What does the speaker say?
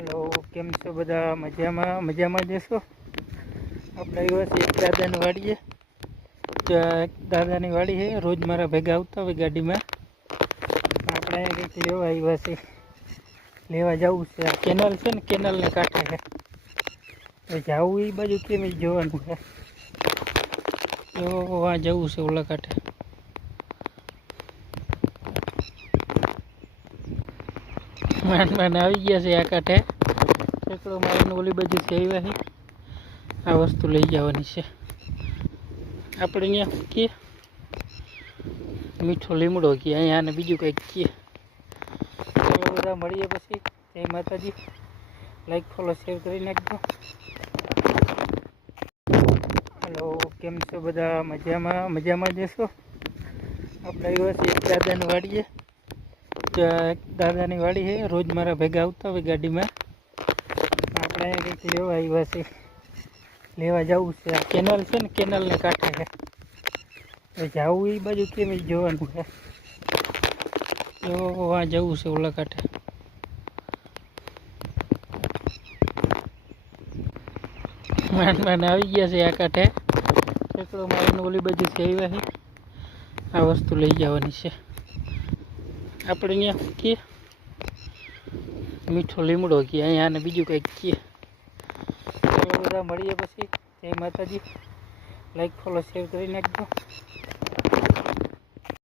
Hello केम छो बधा मजामां जशो। આપણે આવ્યા છીએ એક દાદાની વાડીએ। ત્યાં એક દાદાની વાડી છે, રોજ મારા ભેગા આવતા હોય ગાડીમાં। આપણે અહીંયા કંઈક લેવા આવ્યા છીએ, લેવા જવું છે। આ કેનલ છે ને, કેનલને કાંઠે છે, હવે જવું એ બાજુ કેમ એ જોવાનું છે। તો આ જવું છે ઓલા કાંઠે। માંડ આવી ગયા છે આ કાંઠે, એકડો મારીને ઓલી બાજુથી આવ્યા છે। આ વસ્તુ લઈ જવાની છે આપણે। અહીંયા કે મીઠો લીમડો કે અહીંયા અને બીજું કંઈક કે બધા મળીએ પછી। જય માતાજી, લાઈક ફોલો શેર કરી નાખજો। હેલો કેમ છો બધા મજામાં જશો। આપણે આવ્યા છીએ એક દાદાની વાડીએ। ત્યાં એક દાદાની વાડી છે, રોજ મારા ભેગા આવતા હોય ગાડીમાં। આપણે અહીંયા કંઈક લેવા આવ્યા છીએ, લેવા જવું છે। આ કેનલ છે ને, કેનલને કાંઠે છે, હવે જવું એ બાજુ કેમ એ જોવાનું છે। તો આ જવું છે ઓલા કાંઠે। માંડ આવી ગયા છે આ કાંઠે, એકડો મારીને ઓલી બાજુથી આવ્યા છે। આ વસ્તુ લઈ જવાની છે આપણે। અહીંયા કે મીઠો લીમડો કે અહીંયા અને બીજું કંઈક કે બધા મળીએ પછી। જય માતાજી, લાઈક ફોલો શેર કરી નાખજો।